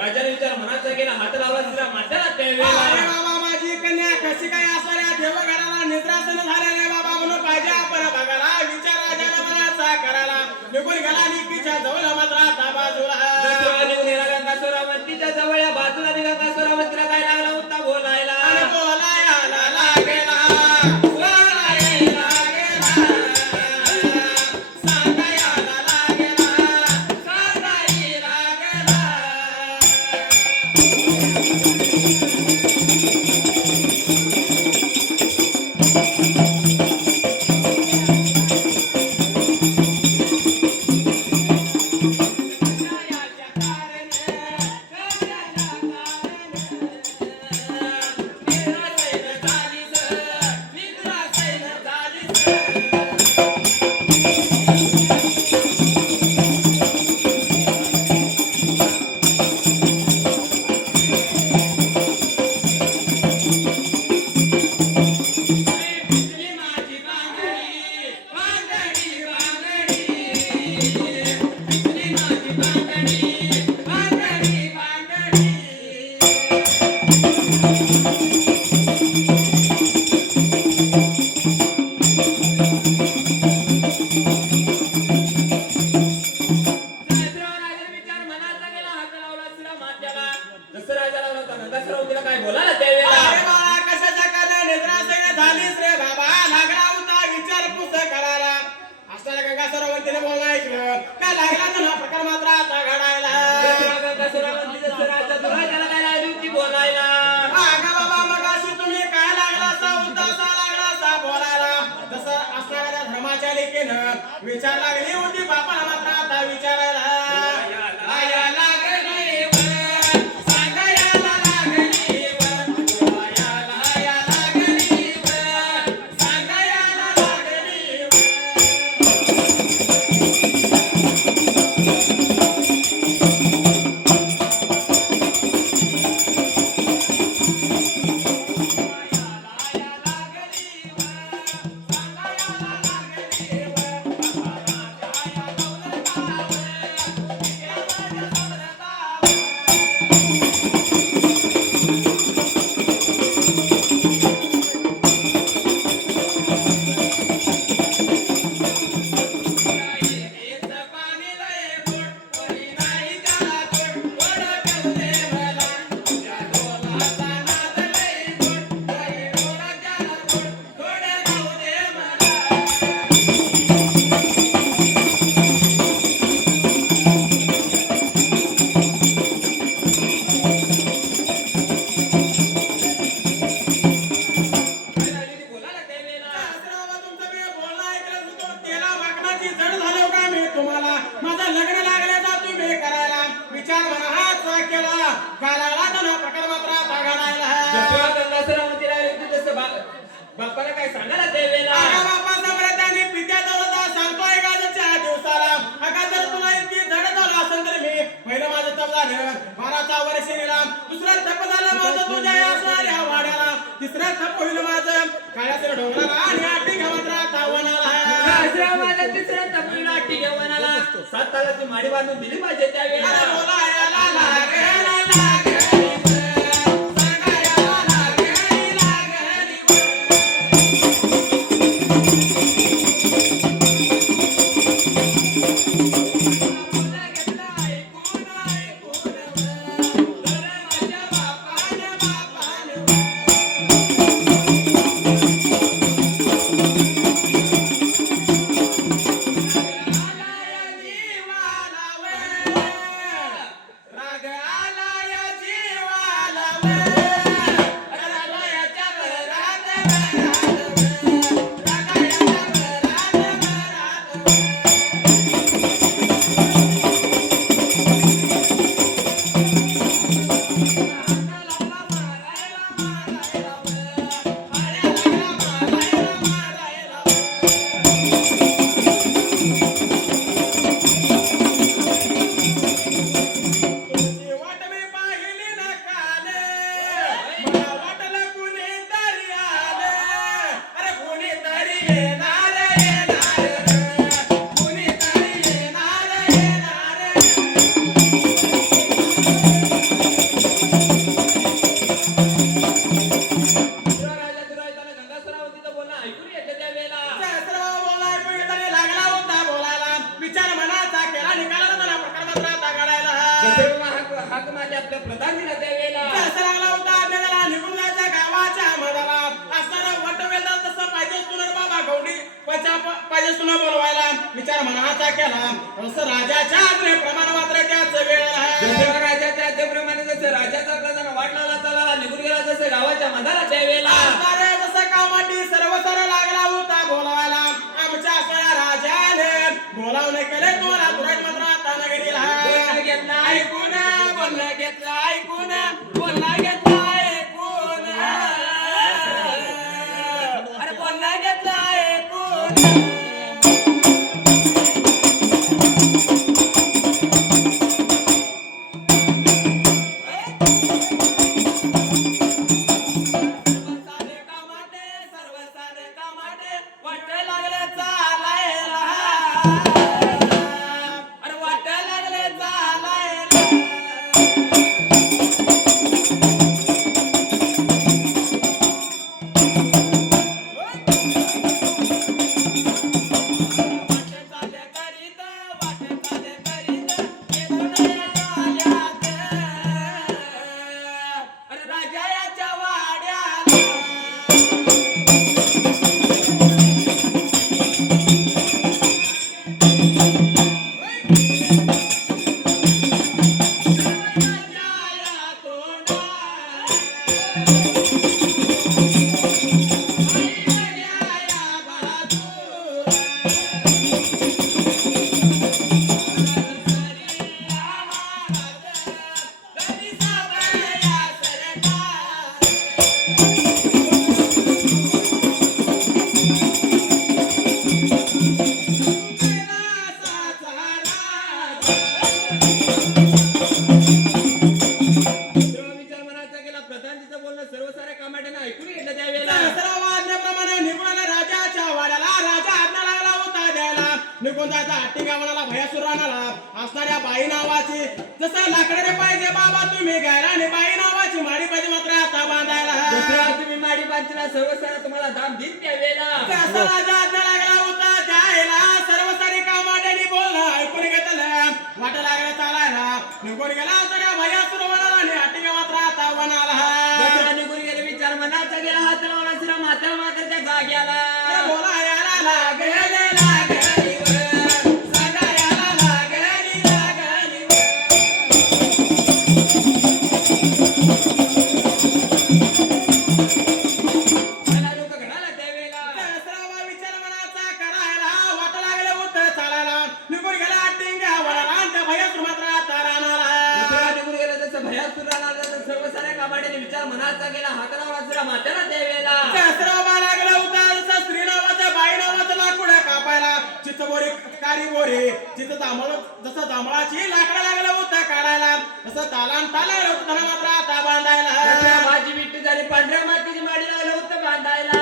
राजाने विचार मनाचा गेला हात लावला तिला माताला अरे त्यावेळेला बाबा माझी कन्या कशी काय असल्या देवघराला? निद्रासन झालेले बाबा म्हणून पाहिजे आपण बघायला. विचार राजाला मनाचा करायला. निघून गेला निकीच्या जवळ मात्र आता बाजूला. दसरा निघून जवळ या बाजूला निघा काय लागला? काय बोलायला त्यावेळेला अरे बाळा, कशाच्या कारणाने निद्रासैन्य झालीस रे बाबा? लागला होता विचारपूस करायला. असताना गंगा सरोवरतीने बोलणं ऐकलं. काय लागला ना हा प्रकार मात्र आता घडायला. बोलायला अगं बाबा, मगाशी तुम्ही काय लागलासा बोलायला. जसं असणाऱ्या त्या धर्माच्या लेकीनं विचार लागली होती बापाला मात्र आता विचारायला झालं. बाराचा वर्ष नेला दुसरं तप झालं माझं तुझ्या या असणाऱ्या वाड्याला. तिसरं तप होईल माझं. काळ्याचं डोंगराला आणि आठी गावात राहता माझा तिसरा तपली नाटी घेऊन आला सात तालाची माडी बांधून दिली पाहिजे त्यावेळेला. लागेल लागेल मधाला त्यावेळेला असणारे जसं कामाटी सर्व सर लागला होता बोलवायला. आमच्या सगळ्या राजाने बोलावणे केले तुम्हाला तुरंत मात्र आता नगरीला घेतलं. ऐकून बोलणं घेतलं ऐकून बोलणं घेतलं ऐकून. अरे बोलणं घेतलं ऐकून. निघून जायचा हट्टी गावाला भयासुर राणाला असणाऱ्या बाई नावाची. जसं लाकडाने पाहिजे बाबा तुम्ही आणि बाई नावाची माडी पाहिजे मात्र आता बांधायला. तुम्ही माडी बांधला सर्व सारा तुम्हाला दाम देईन त्यावेळेला असा राजा आज्ञा लागला होता द्यायला सर्व सारी कामाड्याने बोलणं ऐकून घेतलं. वाट लागला चालायला. निघून गेला सगळ्या भयासुर वनाला. आणि हट्टी गावात राहता वनाला निघून गेले विचार मनाचा गेला हात लावला माता माताच्या जाग्याला. विचार मनाचा गेला हातराव वाजरा माथ्याला द्यावेला सहस्रावा लागला उतार सासरी नावाचा बाई नावाचा लाकूड कापायला. चितबोरी कारी बोरे चित जांभळ जसं जांभळाची लाकडं लागलं होतं काढायला तसं तालान ताला होतं मात्र आता बांधायला. माझी विट्टी झाली पांढऱ्या मातीची माडी लागलं होतं बांधायला.